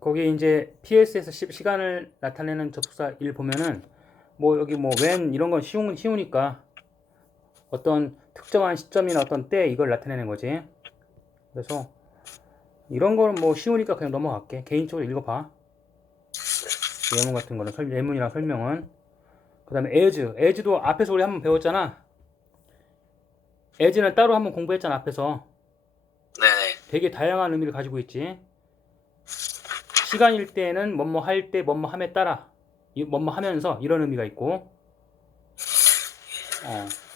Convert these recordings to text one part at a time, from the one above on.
거기 이제 PS에서 시간을 나타내는 접속사 1 보면은 뭐 여기 뭐 when 이런 건 쉬우니까 어떤 특정한 시점이나 어떤 때 이걸 나타내는 거지. 그래서 이런 거는 뭐 쉬우니까 그냥 넘어갈게. 개인적으로 읽어봐. 예문 같은 거는 예문이랑 설명은. 그 다음에 as도 앞에서 우리 한번 배웠잖아. as는 따로 한번 공부했잖아 앞에서. 네네. 되게 다양한 의미를 가지고 있지. 시간일 때는 뭐뭐 할 때, 뭐뭐 함에 따라, 뭐뭐 하면서 이런 의미가 있고,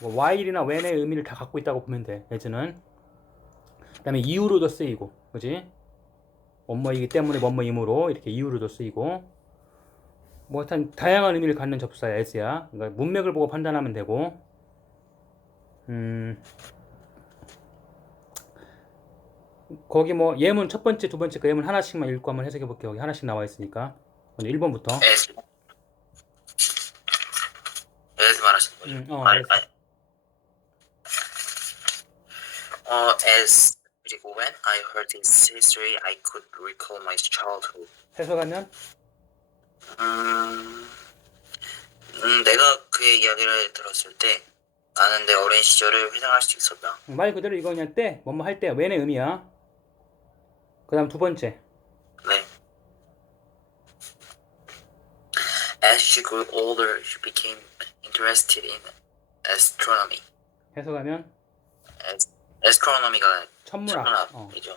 뭐 while이나 when의 의미를 다 갖고 있다고 보면 돼. as는. 그다음에 이유로도 쓰이고, 그지? 뭐뭐이기 때문에 뭐뭐이므로 이렇게 이유로도 쓰이고, 뭐 일단 다양한 의미를 갖는 접속사야 as야. 그러니까 문맥을 보고 판단하면 되고, 거기 뭐 예문 첫 번째, 두 번째 그 예문 하나씩만 읽고 한번 해석해 볼게요. 여기 하나씩 나와 있으니까. 먼저 1번부터. as 말하시는 거죠? as. as 그리고 when I heard his history, I could recall my childhood. 해석하면 내가 그의 이야기를 들었을 때 나는 내 어린 시절을 회상할 수 있었다. 말 그대로 이거 그냥 때, 뭐뭐 할 때, when의 의미야. 그 다음 두 번째. 네. As she grew older, she became interested in astronomy. 해석하면 astronomy가 천문학이죠.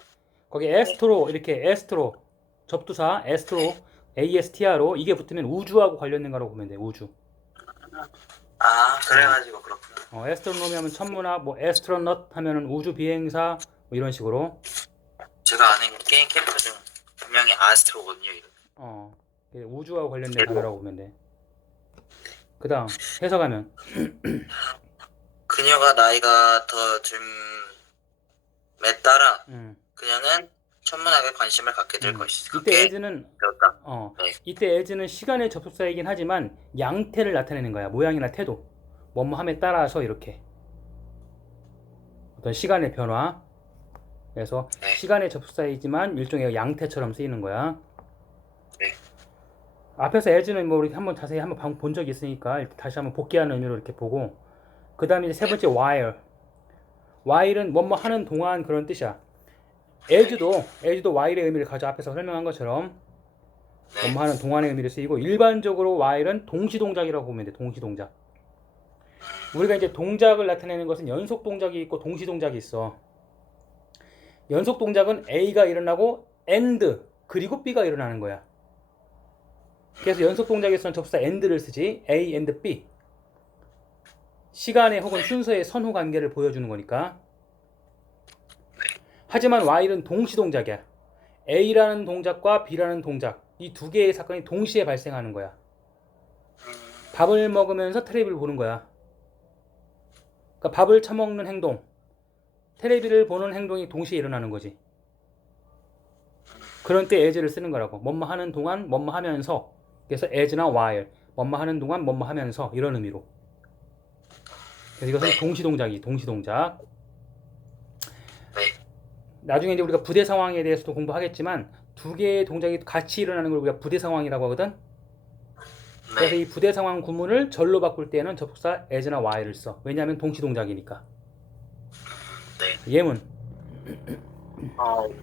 거기 에스트로 이렇게 에스트로 접두사 에스트로 ASTR로 이게 붙으면 우주하고 관련된 거라고 보면 돼. 우주. 그래가지고 그렇구나. 에스트로노미 하면 천문학, 뭐 에스트로넛 하면은 우주 비행사 뭐 이런 식으로. 제가 아는 게임 캐릭터 중 분명히 아스트로거든요. 우주하고 관련된 단어라고 보면 돼. 그 다음 해석하면 그녀가 나이가 더 듦에 따라 그녀는 천문학에 관심을 갖게 될 것이다. 이때 as는 이때 as는 시간의 접속사이긴 하지만 양태를 나타내는 거야. 모양이나 태도. 뭐뭐함에 따라서 이렇게 어떤 시간의 변화. 그래서 시간의 접속사이지만 일종의 양태처럼 쓰이는 거야. 네. 앞에서 as는 뭐 우리 한번 자세히 한번 본 적이 있으니까 다시 한번 복귀하는 의미로 이렇게 보고, 그 다음에 이제 세 번째 while은 뭐뭐 하는 동안 그런 뜻이야. as도 while의 의미를 가져 앞에서 설명한 것처럼 뭐뭐 하는 동안의 의미를 쓰이고, 일반적으로 while은 동시동작이라고 보면 돼. 동시동작. 우리가 이제 동작을 나타내는 것은 연속 동작이 있고 동시동작이 있어. 연속 동작은 A가 일어나고 and 그리고 B가 일어나는 거야. 그래서 연속 동작에서는 접속사 and를 쓰지. A and B. 시간의 혹은 순서의 선후 관계를 보여주는 거니까. 하지만 while은 동시동작이야. A라는 동작과 B라는 동작, 이 두 개의 사건이 동시에 발생하는 거야. 밥을 먹으면서 텔레비를 보는 거야. 그러니까 밥을 처먹는 행동, 텔레비를 보는 행동이 동시에 일어나는 거지. 그런 때 as를 쓰는 거라고. 뭐뭐 하는 동안 뭐뭐 하면서. 그래서 as나 while, 뭐뭐 하는 동안 뭐뭐 하면서 이런 의미로. 그래서 이것은 동시동작. 나중에 이제 우리가 부대 상황에 대해서도 공부하겠지만 두 개의 동작이 같이 일어나는 걸 우리가 부대 상황이라고 하거든. 그래서 이 부대 상황 구문을 절로 바꿀 때는 접속사 as나 while을 써. 왜냐하면 동시동작이니까. 예문.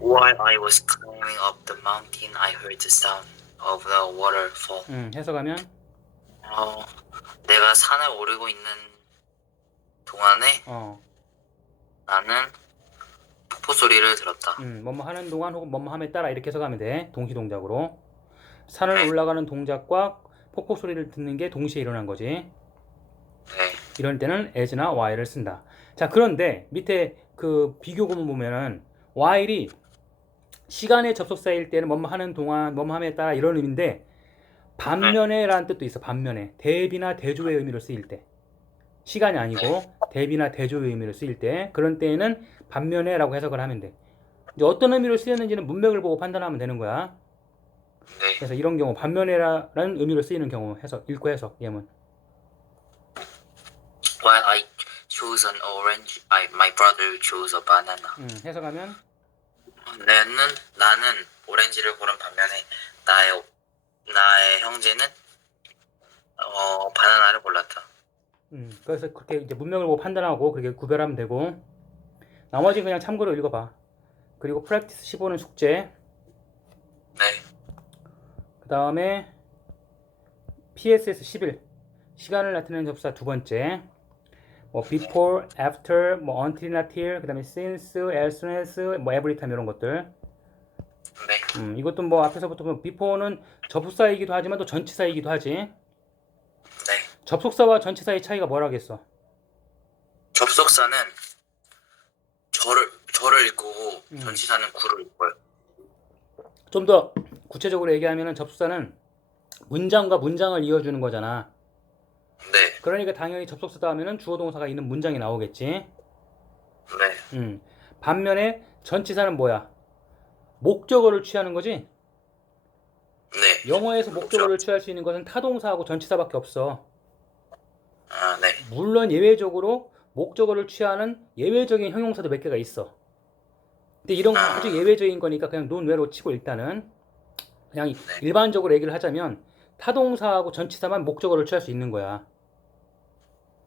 While I was climbing up the mountain, I heard the sound of the waterfall. 해석하면 내가 산을 오르고 있는 동안에 나는 폭포 소리를 들었다. 뭐뭐 하는 동안 혹은 뭐뭐 함에 따라 이렇게 해석하면 돼. 동시동작으로. 산을 올라가는 동작과 폭포 소리를 듣는 게 동시에 일어난 거지. 이럴 때는 as나 while을 쓴다. 자, 그런데 밑에 그 비교 구문 보면은 while이 시간의 접속사일 때는 뭐뭐 하는 동안 뭐뭐 함에 따라 이런 의미인데, 반면에 라는 뜻도 있어. 반면에 대비나 대조의 의미로 쓰일 때, 시간이 아니고 대비나 대조의 의미로 쓰일 때, 그런 때에는 반면에 라고 해석을 하면 돼. 이제 어떤 의미로 쓰였는지는 문맥을 보고 판단하면 되는 거야. 그래서 이런 경우 반면에라는 의미로 쓰이는 경우 읽고 해석 예문. While I chose an orange, my brother chose a banana. 해석하면 나는 오렌지를 고른 반면에 나의 형제는 바나나를 골랐다. 그래서 그렇게 이제 문맥을 보고 판단하고 그렇게 구별하면 되고 나머지 그냥 참고로 읽어봐. 그리고 프랙티스 15는 숙제. 네. 그 다음에 PSS 11 시간을 나타내는 접사 두 번째. 뭐 before, after, 뭐 until이나 till, 그 다음에 since, as soon as, 뭐 every time 이런 것들. 네. 이것도 뭐 앞에서부터 보면 before는 접속사이기도 하지만 또 전치사이기도 하지. 네. 접속사와 전치사의 차이가 뭐라겠어? 접속사는 저를 읽고 전치사는 구를 읽고요. 좀 더 구체적으로 얘기하면은 접속사는 문장과 문장을 이어주는 거잖아. 네. 그러니까 당연히 접속사다 하면은 주어 동사가 있는 문장이 나오겠지. 네. 반면에 전치사는 뭐야? 목적어를 취하는 거지. 네. 영어에서 목적어를 취할 수 있는 것은 타동사하고 전치사밖에 없어. 아, 네. 물론 예외적으로 목적어를 취하는 예외적인 형용사도 몇 개가 있어. 근데 이런 건 아주 예외적인 거니까 그냥 논외로 치고 일단은 그냥 일반적으로 얘기를 하자면 타동사하고 전치사만 목적어를 취할 수 있는 거야.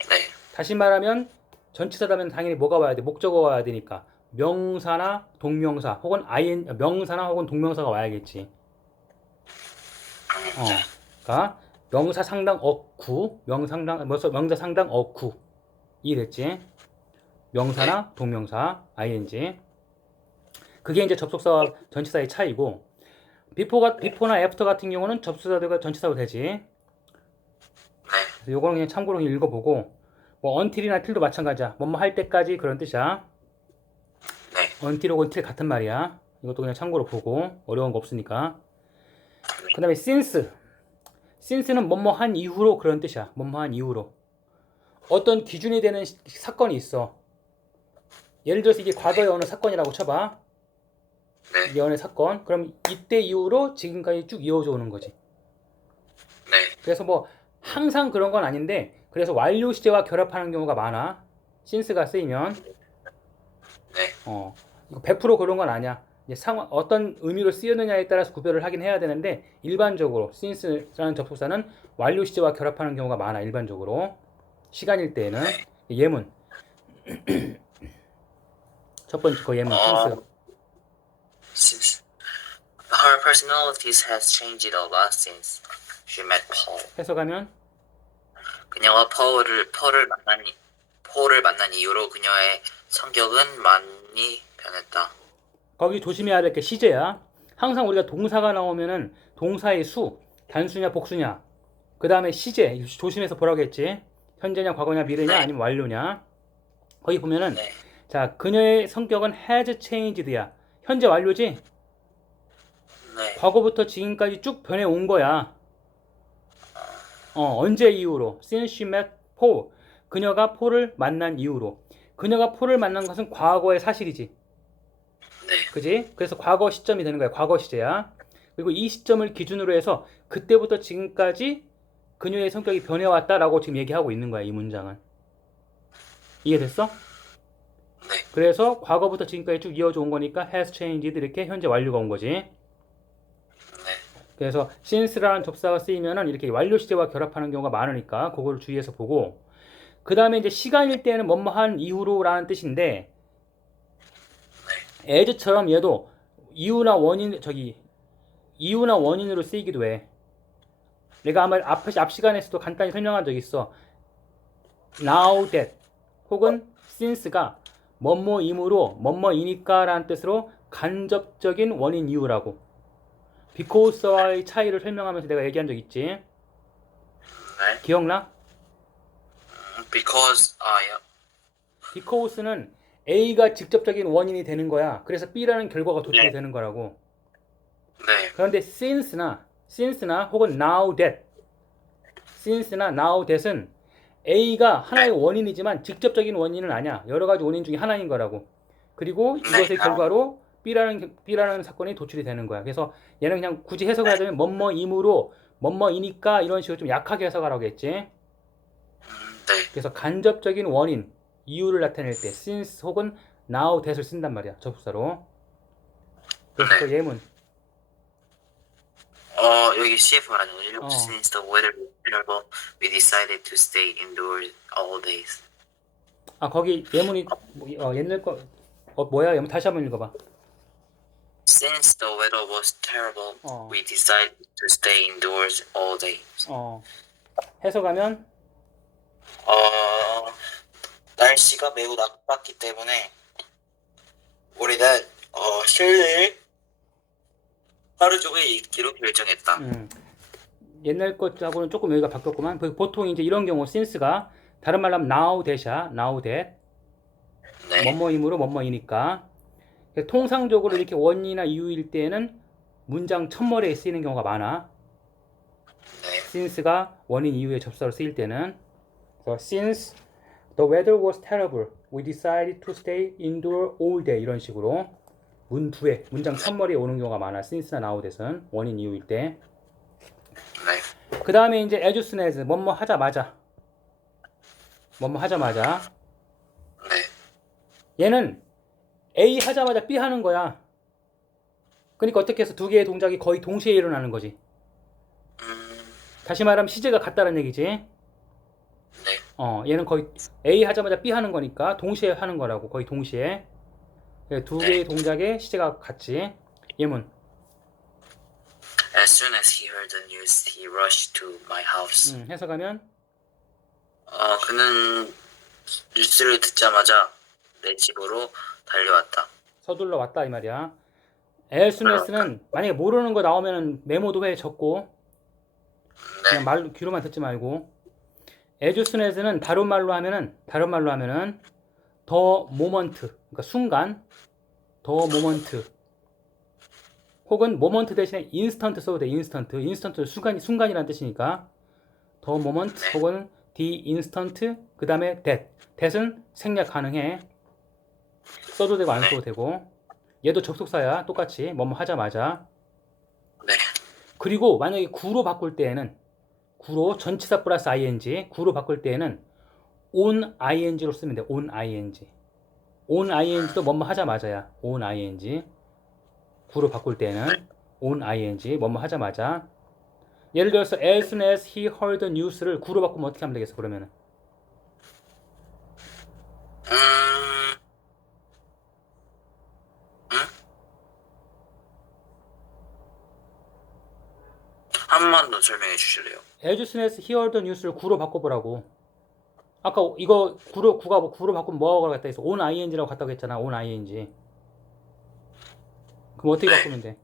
네. 다시 말하면 전치사다면 당연히 뭐가 와야 돼? 목적어가 와야 되니까 명사나 동명사 혹은 명사나 혹은 동명사가 와야겠지. 그러니까 명사 상당 어구, 명사 상당 어구 이해됐지? 명사나 동명사 ing 그게 이제 접속사와 전치사의 차이고 before나 after 같은 경우는 접속사가 전치사로 되지. 그래서 요거는 그냥 참고로 읽어보고 뭐 until이나 till도 마찬가지야. 뭐뭐 할 때까지 그런 뜻이야. until 혹은 till 같은 말이야. 이것도 그냥 참고로 보고 어려운 거 없으니까. 그 다음에 since는 뭐뭐 한 이후로 그런 뜻이야. 뭐뭐 한 이후로 어떤 기준이 되는 사건이 있어. 예를 들어서 이게 과거의 어느 사건이라고 쳐봐. 이게 어느 사건. 그럼 이때 이후로 지금까지 쭉 이어져 오는 거지. 그래서 뭐 항상 그런 건 아닌데 그래서 완료 시제와 결합하는 경우가 많아. since가 쓰이면. 이거 100% 그런 건 아니야. 이제 어떤 의미로 쓰였느냐에 따라서 구별을 하긴 해야 되는데 일반적으로 since라는 접속사는 완료 시제와 결합하는 경우가 많아. 일반적으로 시간일 때에는 예문 첫 번째 거 예문 since her personalities has changed a lot since she met Paul. 해석하면 그녀와 폴을 만난 이후로 그녀의 성격은 많이 변했다. 거기 조심해야 될 게 시제야. 항상 우리가 동사가 나오면은 동사의 수, 단수냐 복수냐 그 다음에 시제 조심해서 보라고 했지. 현재냐 과거냐 미래냐 아니면 완료냐. 거기 보면은 자 그녀의 성격은 has changed야. 현재 완료지? 과거부터 지금까지 쭉 변해온 거야. 언제 이후로? Since she met Paul. 그녀가 폴을 만난 이후로. 그녀가 폴을 만난 것은 과거의 사실이지. 그지? 그래서 과거 시점이 되는 거야. 과거 시제야. 그리고 이 시점을 기준으로 해서 그때부터 지금까지 그녀의 성격이 변해왔다라고 지금 얘기하고 있는 거야. 이 문장은. 이해됐어? 그래서 과거부터 지금까지 쭉 이어져 온 거니까 has changed 이렇게 현재 완료가 온 거지. 그래서 since라는 접사가 쓰이면은 이렇게 완료 시제와 결합하는 경우가 많으니까 그거를 주의해서 보고 그 다음에 이제 시간일 때는 뭐뭐한 이후로라는 뜻인데 as처럼 얘도 이유나 원인으로 쓰이기도 해. 내가 아마 앞 시간에서도 간단히 설명한 적이 있어. now that 혹은 since가 뭐뭐이므로 뭐뭐이니까라는 뜻으로 간접적인 원인 이유라고. because와의 차이를 설명하면서 내가 얘기한 적 있지. 기억나? because는 A가 직접적인 원인이 되는 거야. 그래서 B라는 결과가 도출이 되는 거라고. 그런데 since나 혹은 now that은 A가 하나의 원인이지만 직접적인 원인은 아니야. 여러 가지 원인 중에 하나인 거라고. 그리고 이것의 결과로 B라는 사건이 도출이 되는 거야. 그래서 얘는 그냥 굳이 해석을 하자면 뭐뭐이므로 뭐뭐이니까 이런 식으로 좀 약하게 해석하라고 했지. 그래서 간접적인 원인, 이유를 나타낼 때 since 혹은 now that을 쓴단 말이야. 접속사로. 그래서 또 예문 여기 CF가 아니고 어. Since the weather was terrible, we decided to stay indoors all days. 아, 거기 예문이 옛날 거 뭐야? 예문 다시 한번 읽어봐. Since the weather was terrible, 어. we decided to stay indoors all day. 해석하면 날씨가 매우 나빴기 때문에 우리는 실내에 하루 종일 있기로 결정했다. 옛날 것하고는 조금 여기가 바뀌었구만. 보통 이제 이런 경우 since가 다른 말로 하면 now that이야. now that. 네. 뭐뭐이므로 뭐뭐이니까. 통상적으로 이렇게 원인이나 이유일 때는 문장 첫머리에 쓰이는 경우가 많아. 네. since가 원인 이유의 접사로 쓰일 때는 since the weather was terrible, we decided to stay indoor all day 이런 식으로 문부에 문장 첫머리에 오는 경우가 많아. since나 now that은 원인 이유일 때. 네. 그 다음에 이제 as soon as 뭐뭐 하자마자 네. 얘는 A 하자마자 B 하는 거야. 그러니까 어떻게 해서 두 개의 동작이 거의 동시에 일어나는 거지. 다시 말하면 시제가 같다는 얘기지. 네. 얘는 거의 A 하자마자 B 하는 거니까 동시에 하는 거라고. 거의 동시에. 두 개의 동작의 시제가 같지. 예문. As soon as he heard the news, he rushed to my house. 해석하면 그는 뉴스를 듣자마자 내 집으로 달려왔다. 서둘러 왔다 이 말이야. as soon as는 만약에 모르는 거 나오면 메모도 해 적고 그냥 말로 귀로만 듣지 말고 as soon as는 다른 말로 하면은 the moment 그러니까 순간 the moment 혹은 moment 대신에 instant 써도 돼. instant 순간이라는 뜻이니까 the moment 혹은 the instant 그 다음에 that은 생략 가능해. 써도 되고 안 써도 되고 얘도 접속사야. 똑같이 뭐뭐 하자마자. 네. 그리고 만약에 구로 바꿀 때에는 구로 전치사 플러스 ing 구로 바꿀 때에는 on ing로 쓰면 돼. on ing도 뭐뭐 하자마자야. on ing 구로 바꿀 때는 on ing 뭐뭐 하자마자. 예를 들어서 as soon as he heard the news를 구로 바꾸면 어떻게 하면 되겠어? 그러면은 한 번 더 설명해 주실래요? as soon as he heard the news를 구로 바꿔보라고. 아까 이거 구가 구로 바꾸면 뭐하고 갖다 해서 on ing라고 갖다고 했잖아. on ing. 그럼 어떻게 바꾸면 돼?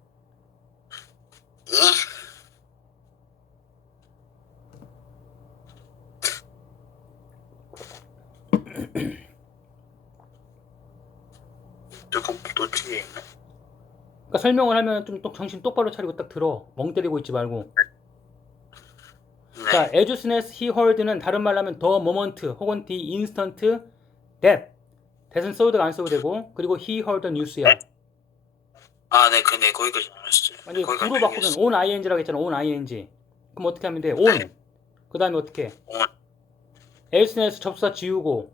조금 놓치게 있나? 그러니까 설명을 하면 좀 정신 똑바로 차리고 딱 들어. 멍 때리고 있지 말고. 네. 자, as soon as he heard는 다른 말로 하면 the moment 혹은 the instant that은 써도 되고 안 써도 되고 그리고 he heard the news야. 네, 근데 거기까지 안 했어요. 만약에 구로 바꾸면 on ing라고 했잖아. on ing. 그럼 어떻게 하면 돼? on. 그 다음에 어떻게? as soon as 접수사 지우고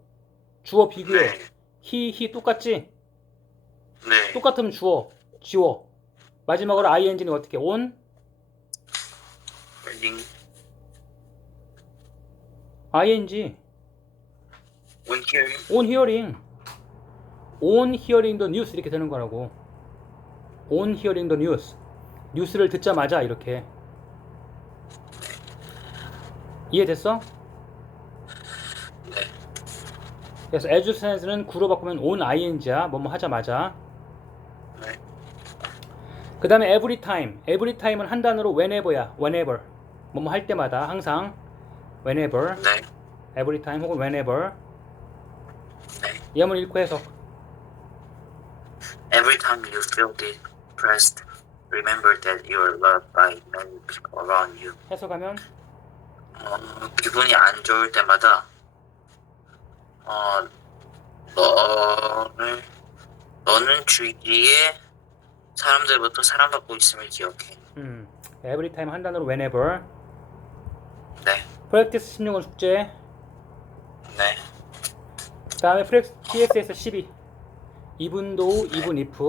주어 비교해. he 똑같지? 네. 똑같으면 주어 지워. 마지막으로 ing는 어떻게? on ing on hearing the news 이렇게 되는 거라고. on hearing the news 뉴스를 듣자마자 이렇게. 이해됐어? 네. 그래서 as soon as는 구로 바꾸면 on ing야. 뭐뭐 하자마자. 네. 그 다음에 every time은 한 단어로 whenever야. whenever 뭐뭐 할 때마다 항상 whenever 네. every time 혹은 whenever. 네. 예문 읽고 해석. Every time you feel depressed, remember that you are loved by many people around you. 해석하면 기분이 안 좋을 때마다 너는 주위에 사람들부터 사랑받고 있음을 기억해. every time 한 단어로 whenever. 네. practice 16은 숙제. 네. 그 다음에 PSS 12 even though, even if.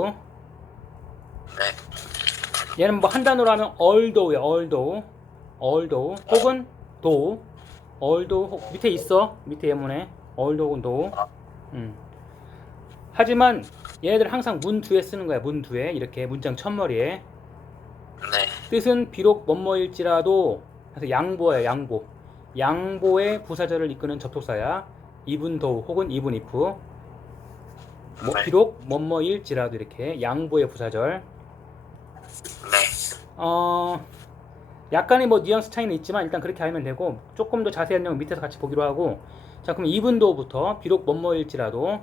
네. 얘는 뭐 한 단어로 하면 although야. although 혹은 though. although 밑에 있어. 밑에 예문에 although는 though. 하지만 얘네들 항상 문 뒤에 쓰는 거야. 문 뒤에 이렇게 문장 첫머리에. 네. 뜻은 비록 뭐뭐일지라도. 그래서 양보야. 양보. 양보의 부사절을 이끄는 접속사야. even though 혹은 even if. 뭐 네. 비록 뭐뭐일지라도 이렇게 양보의 부사절. 네. 약간의 뭐 뉘앙스 차이는 있지만 일단 그렇게 알면 되고, 조금 더 자세한 내용 밑에서 같이 보기로 하고. 자, 그럼 even though부터 비록 뭐뭐일지라도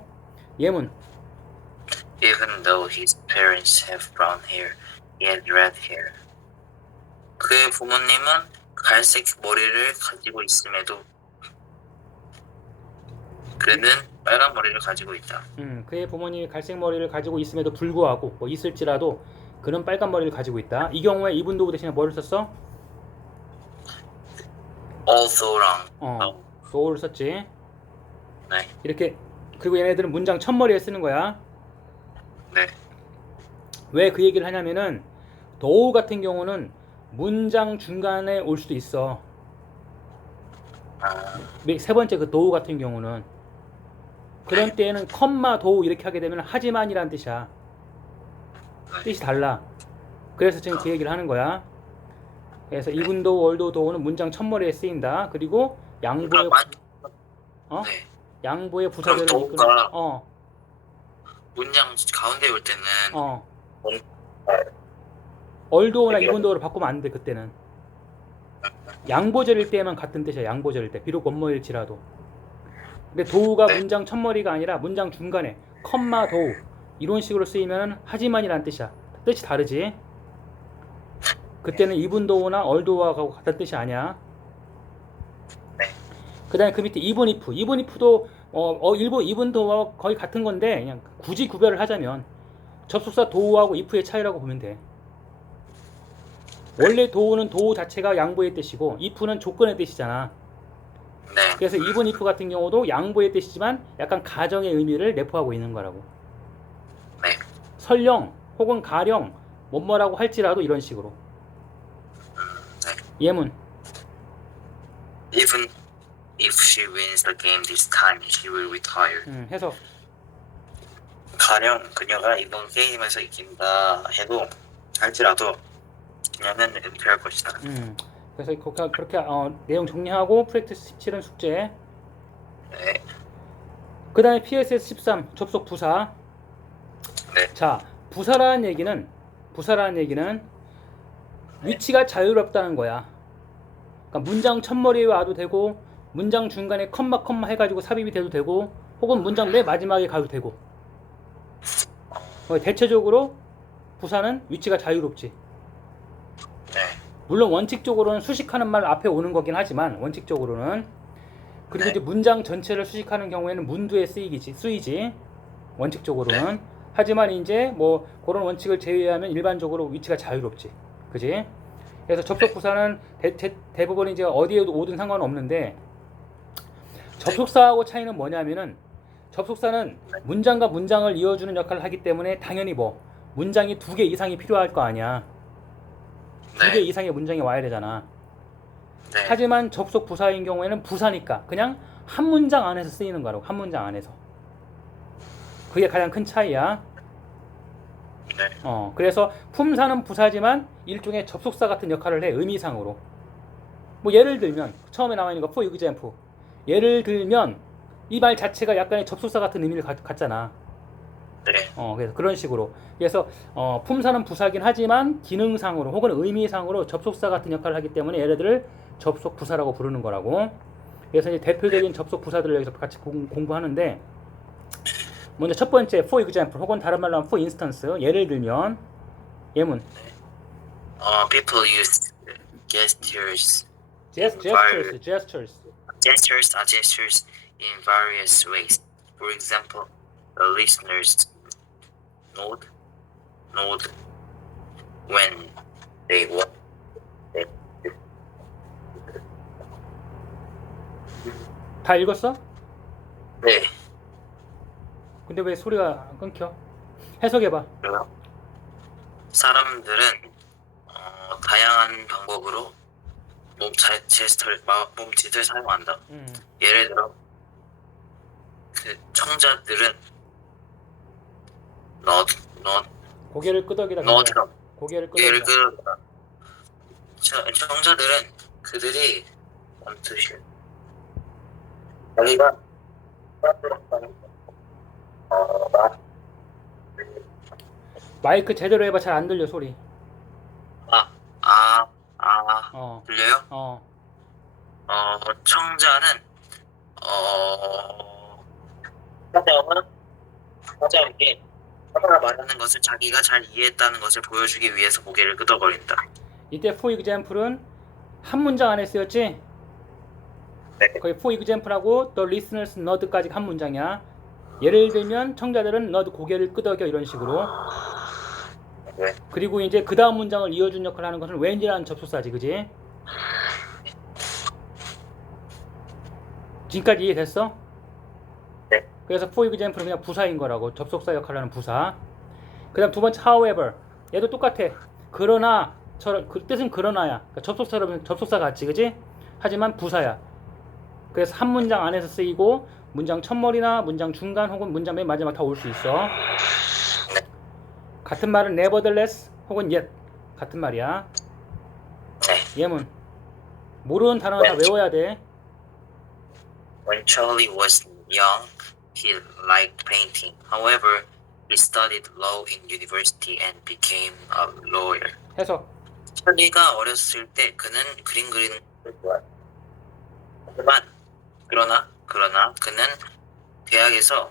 예문. Even though his parents have brown hair, he had red hair. 그의 부모님은 갈색 머리를 가지고 있음에도 그는 빨간 머리를 가지고 있다. 그의 부모님이 갈색 머리를 가지고 있음에도 불구하고, 뭐 있을지라도 그는 빨간 머리를 가지고 있다. 이 경우에 even though 대신에 뭐를 썼어? although랑 though를 썼지. 네. 이렇게. 그리고 얘네들은 문장 첫머리에 쓰는 거야. 네. 왜 그 얘기를 하냐면은 though 같은 경우는 문장 중간에 올 수도 있어. 세 번째 그 though 같은 경우는 그런 때에는 컴마 though 이렇게 하게 되면 하지만이란 뜻이야. 뜻이 달라. 그래서 지금 그 얘기를 하는 거야. 그래서 even though, although, though는 문장 첫머리에 쓰인다. 그리고 양보의 네. 양보의 부사절을 그럼 이끄는 though가 문장 가운데 올 때는 although나 even though를 바꾸면 안 돼. 그때는 양보절일 때만 같은 뜻이야. 양보절일 때 비록 뭐뭐일지라도. 근데 though가 네. 문장 첫머리가 아니라 문장 중간에 컴마 though 이런 식으로 쓰이면 하지만이라는 뜻이야. 뜻이 다르지. 그때는 even though나 although하고 같은 뜻이 아니야. 네. 그 다음에 그 밑에 even if도 일본 even though와 거의 같은 건데, 그냥 굳이 구별을 하자면 접속사 though하고 if의 차이라고 보면 돼. 원래 though는 though 자체가 양보의 뜻이고 if는 조건의 뜻이잖아. 네. 그래서 even if 같은 경우도 양보의 뜻이지만 약간 가정의 의미를 내포하고 있는 거라고. 네. 설령 혹은 가령 뭐뭐라고 할지라도 이런 식으로. 네. 예문. Even if she wins the game this time, she will retire. 해석. 가령 그녀가 이번 게임에서 이긴다 해도 할지라도 그녀는 은퇴할 것이다. 그래서 그렇게 내용 정리하고 프랙티스 17은 숙제. 네. 그 다음에 PSS 13 접속 부사. 네. 자, 부사라는 얘기는 위치가 자유롭다는 거야. 그러니까 문장 첫머리에 와도 되고, 문장 중간에 컴마 해가지고 삽입이 돼도 되고, 혹은 문장 맨 마지막에 가도 되고. 대체적으로 부사는 위치가 자유롭지. 네. 물론 원칙적으로는 수식하는 말 앞에 오는 거긴 하지만, 원칙적으로는. 그리고 네. 이제 문장 전체를 수식하는 경우에는 문두에 쓰이지. 원칙적으로는. 네. 하지만 이제 뭐 그런 원칙을 제외하면 일반적으로 위치가 자유롭지. 그지? 그래서 접속 부사는 대부분 이제 어디에 오든 상관없는데, 접속사하고 차이는 뭐냐면은, 접속사는 문장과 문장을 이어주는 역할을 하기 때문에 당연히 뭐 문장이 2개 이상이 필요할 거 아니야. 2개 네. 이상의 문장이 와야 되잖아. 네. 하지만 접속 부사인 경우에는 부사니까 그냥 한 문장 안에서 쓰이는 거라고. 한 문장 안에서. 그게 가장 큰 차이야. 네. 그래서 품사는 부사지만 일종의 접속사 같은 역할을 해. 의미상으로. 뭐 예를 들면 처음에 나와 있는 거 for example. 예를 들면 이 말 자체가 약간의 접속사 같은 의미를 갖잖아. 네. 그래서 그런 식으로. 그래서 품사는 부사긴 하지만 기능상으로 혹은 의미상으로 접속사 같은 역할을 하기 때문에 얘네들을 접속 부사라고 부르는 거라고. 그래서 이제 대표적인 접속 부사들을 여기서 같이 공부하는데, 먼저 첫 번째 for example 혹은 다른 말로 하면 for instance. 예를 들면 예문. People use gestures in various ways. For example, the listeners nod when they want. 다 읽었어? 네. 근데 왜 소리가 끊겨? 해석해봐. 사람들은 방법으로 몸짓을 사용한다. 음. 예를 들어 그 청자들은 너드 고개를 끄덕이다. 너드럼 고개를 예를 끄덕이다. 들어 청자들은 그들이 원투시 자기가 마이크 제대로 해봐. 잘 안 들려 소리. 어. 들려요? 어. 청자는 사자에게 사자가 말하는 것을 자기가 잘 이해했다는 것을 보여주기 위해서 고개를 끄덕거린다. 이때 for example은 한 문장 안에 쓰였지? 네. 거의 for example하고 the listeners nod까지 한 문장이야. 예를 들면 청자들은 nod 고개를 끄덕여 이런 식으로. 네. 그리고 이제 그 다음 문장을 이어준 역할을 하는 것은 when이라는 접속사지, 그지? 지금까지 이해됐어? 네. 그래서 for example은 그냥 부사인 거라고. 접속사 역할을 하는 부사. 그 다음 두 번째 however. 얘도 똑같아. 그러나 그 뜻은 그러나야. 그러니까 접속사 같지, 그지? 하지만 부사야. 그래서 한 문장 안에서 쓰이고 문장 첫머리나 문장 중간 혹은 문장 맨 마지막 다 올 수 있어. 같은 말은 nevertheless 혹은 yet 같은 말이야. 네. 예문. 모르는 단어는 다 외워야 돼. When Charlie was young, he liked painting. However, he studied law in university and became a lawyer. 해석. 찰리가 어렸을 때 그는 그림 그리는 걸 좋아했다. 그러나 그는 대학에서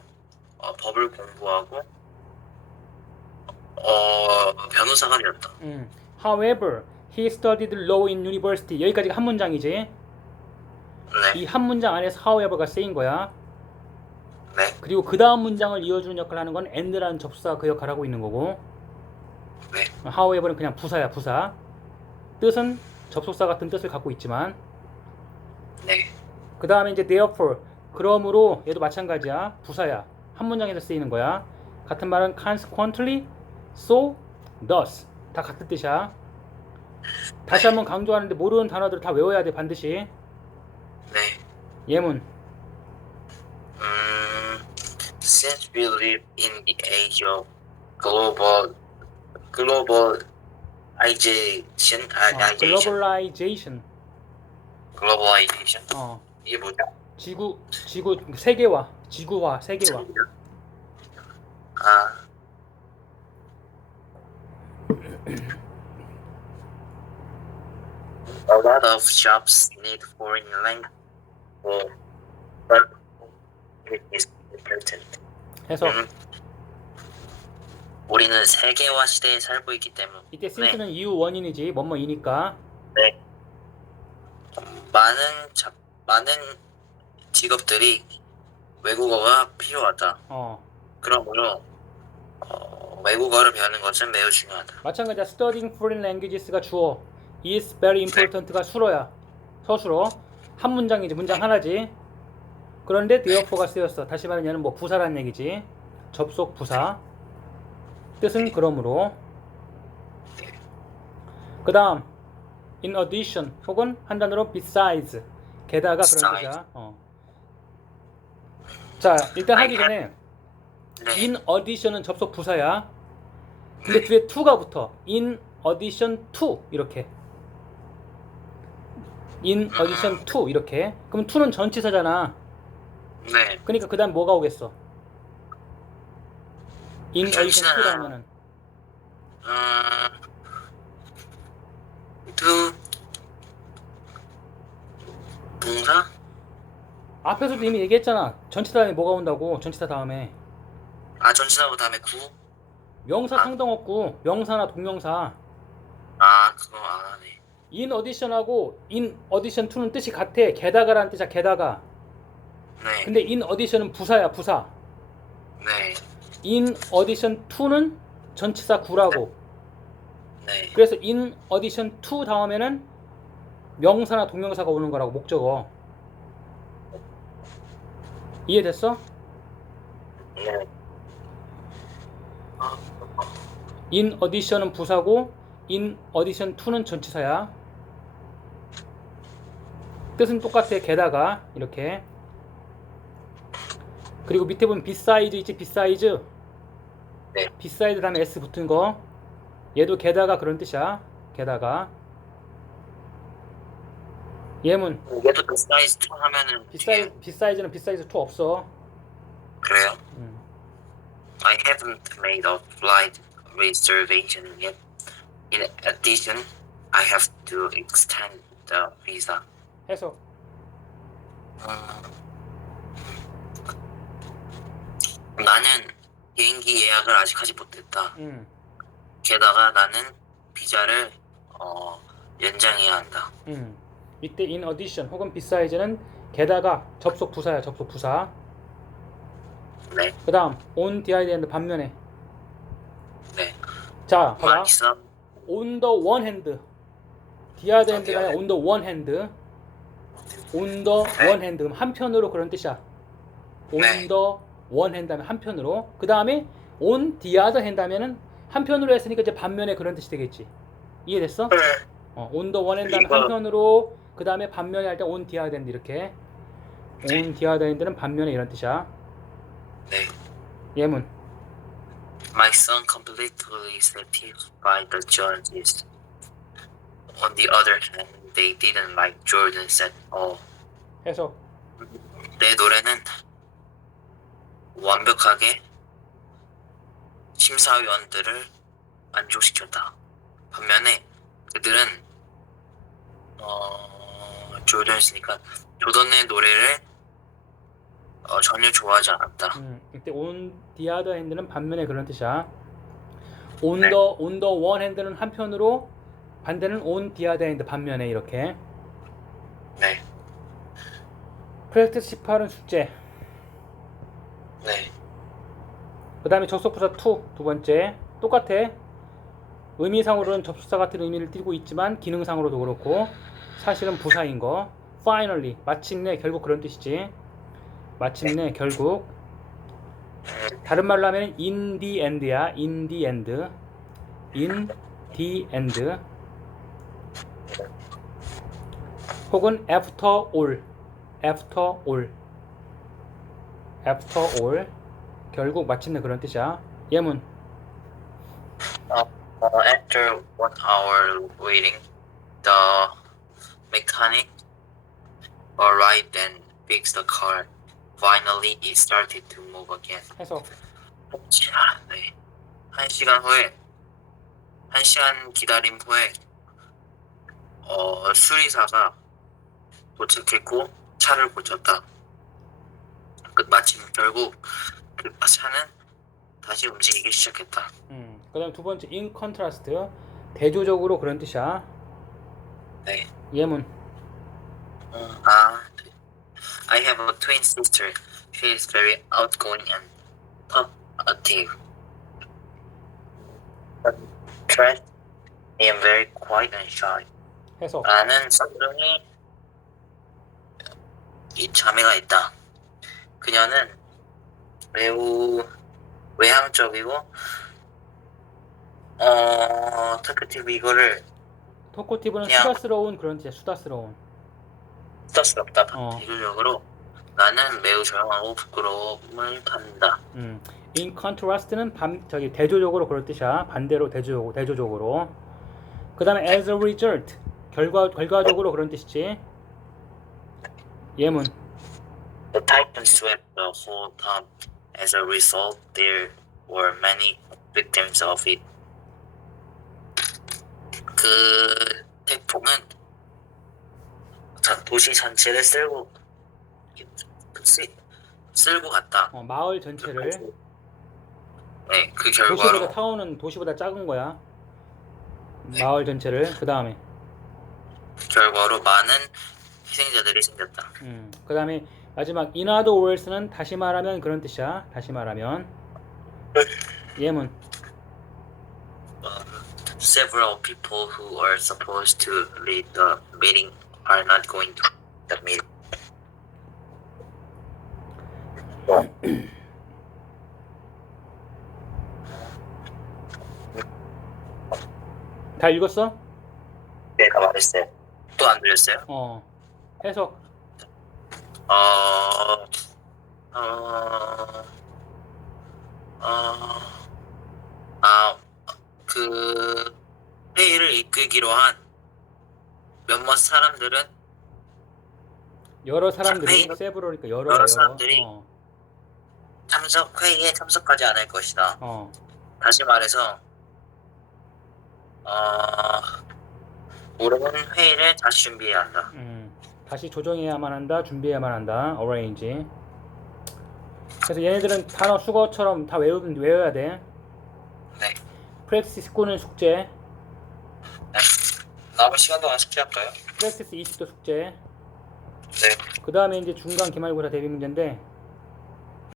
법을 공부하고 변호사가 되었다. However, he studied law in university. 여기까지가 한 문장이지. 네. 이 한 문장 안에서 however가 쓰인 거야. 네. 그리고 그 다음 문장을 이어주는 역할을 하는 건 and라는 접수사가 그 역할을 하고 있는 거고. 네. however는 그냥 부사야, 부사. 뜻은 접속사 같은 뜻을 갖고 있지만. 네. 그 다음에 이제 therefore. 그러므로 얘도 마찬가지야. 부사야. 한 문장에서 쓰이는 거야. 같은 말은 consequently, so, thus. 다 같은 뜻이야. 다시 한번 강조하는데 모르는 단어들 다 외워야 돼, 반드시. 네. 예문. Since we live in the age of globalization, globalization. 이게 뭐죠? 지구, 세계화. 지구화, 세계화. A lot of shops need foreign language, but it is important. 해서 우리는 세계화 시대에 살고 있기 때문에 이때 since는 이유 원인이지. 뭐뭐이니까. 네. 많은 직업들이 외국어가 필요하다. 그러므로 외국어를 배우는 것은 매우 중요하다. 마찬가지야. Studying foreign languages가 주어. is very important가 수로야. 서술어. 한 문장이지. 문장 하나지. 그런데 therefore가 쓰였어. 다시 말하면 얘는 뭐 부사라는 얘기지. 접속 부사. 뜻은 그러므로. 그 다음 in addition 혹은 한 단어로 besides. 게다가 그런 뜻이야. 자, 일단 하기 전에 네. in addition은 접속 부사야. 근데 뒤에 to가 붙어. in addition to 이렇게. in addition to 이렇게. 그럼 to는 전치사잖아. 네. 그러니까 그 다음 뭐가 오겠어? in addition to라 하면은 동사? 앞에서도 이미 얘기했잖아. 전치사 다음에 뭐가 온다고. 전치사 다음에 전치사고 다음에 구? 명사 상동 없고 명사나 동명사. 그거 안 하네. in addition하고 in addition to는 뜻이 같아. 게다가라는 뜻이야. 게다가. 네. 근데 in addition은 부사야. 부사. 네. in addition to는 전치사 구라고. 네. 그래서 in addition to 다음에는 명사나 동명사가 오는 거라고. 목적어. 이해됐어? 네. in addition은 부사고 in addition to는 전치사야. 뜻은 똑같아. 게다가 이렇게. 그리고 밑에 보면 besides 있지. besides. 네. besides 다음에 s 붙은 거. 얘도 게다가 그런 뜻이야. 게다가. 예문. 얘도 besides to 하면은 뒤에 besides, besides 2 없어. 그래요? 음. I haven't made a flight reservation yet. In addition, I have to extend the visa. 해석. 나는 비행기 예약을 아직 하지 못했다. 음. 게다가 나는 비자를 연장해야 한다. 이때 in addition 혹은 beside는 게다가 접속 부사야. 접속 부사. 네, 그 다음 on the other hand 반면에. 네. 자, 봐봐. My son, on the one hand. the other hand가 아니라 on the one hand. on the one hand. 그럼 한편으로 그런 뜻이야. on 네. the one hand 하면 한편으로. 그 다음에 on the other hand 하면은 한편으로 했으니까 이제 반면에 그런 뜻이 되겠지. 이해됐어? on the one hand 하면 이거- 한편으로. 그 다음에 반면에 할 때 on the other hand 이렇게. on the other hand는 반면에 이런 뜻이야. 네. 예문. My son completely satisfied the judges. On the other hand, they didn't like Jordan's at all. 해석. 내 노래는 완벽하게 심사위원들을 만족시켰다. 반면에 그들은 조던이니까 조던의 노래를 전혀 좋아하지 않았다. 이때 on the other hand는 반면에 그런 뜻이야. on 네. the one hand는 한편으로, 반대는 on the other hand 반면에 이렇게. 네, 프랙티스 18은 숙제. 네, 그 다음에 접속부사 to 두 번째. 똑같아. 의미상으로는 접속사 같은 의미를 띠고 있지만 기능상으로도 그렇고 사실은 부사인 거. finally 마침내, 결국 그런 뜻이지. 마침내, 결국. 다른 말로 하면 in the end야. in the end. in the end. 혹은 after all. after all. after all. 결국 마침내 그런 뜻이야. 예문. After 1 hour waiting, the mechanic arrived and fixed the car. Finally, it started to move again. 해석. 네. 1시간 후에, 1시간 기다림 후에, 수리사가 도착했고 차를 고쳤다. 마침 결국 그 차는 다시 움직이기 시작했다. 그 다음 두 번째 in contrast. 대조적으로 그런 뜻이야. 네. 예문. I have a twin sister. She is very outgoing and talkative. Trent, I am very quiet and shy. 해석. 나는 쌍둥이 이 자매가 있다. 그녀는 매우 외향적이고 talkative 이거를 토코티브는 그냥- 수다스러운 그런 뜻이야. 수다스러운. 수다스럽다. 어. 대조적으로 나는 매우 조용하고 부끄러움을 갖는다. in contrast는 대조적으로 그런 뜻이야. 반대로 대조적으로. 그 다음에 as a result. 결과적으로 그런 뜻이지. 예문. The typhoon swept the whole town. As a result, there were many victims of it. 그 태풍은 도시 전체를 쓸고 갔다. 마을 전체를. 네, 그 도시보다 결과로 타운은 도시보다 작은 거야. 마을 전체를. 그 다음에 많은 희생자들이 생겼다. 그 다음에 마지막 in other words는 다시 말하면 그런 뜻이야. 다시 말하면. 예문. Several people who are supposed to lead the meeting are not going to the meeting. 다 읽었어? 내가 말했어요. 또 안 들렸어요? 해석. 어, 어, 어, 그 회의를 이끌기로 한 몇몇 사람들은 여러 사람들이 회의- 세브럴이니까 여러 여러. 사람들이 회의에 참석하지 않을 것이다. 어. 다시 말해서 우리는 회의를 다시 준비해야 한다. 다시 조정해야만 한다. 준비해야만 한다. arrange. 그래서 얘네들은 단어 수거처럼 다 외워야 돼. 네. 프랙티스 19는 숙제. 남은 시간 동안 숙제할까요? 프랙티스 20도 숙제. 네. 그 다음에 이제 중간 기말고사 대비 문제인데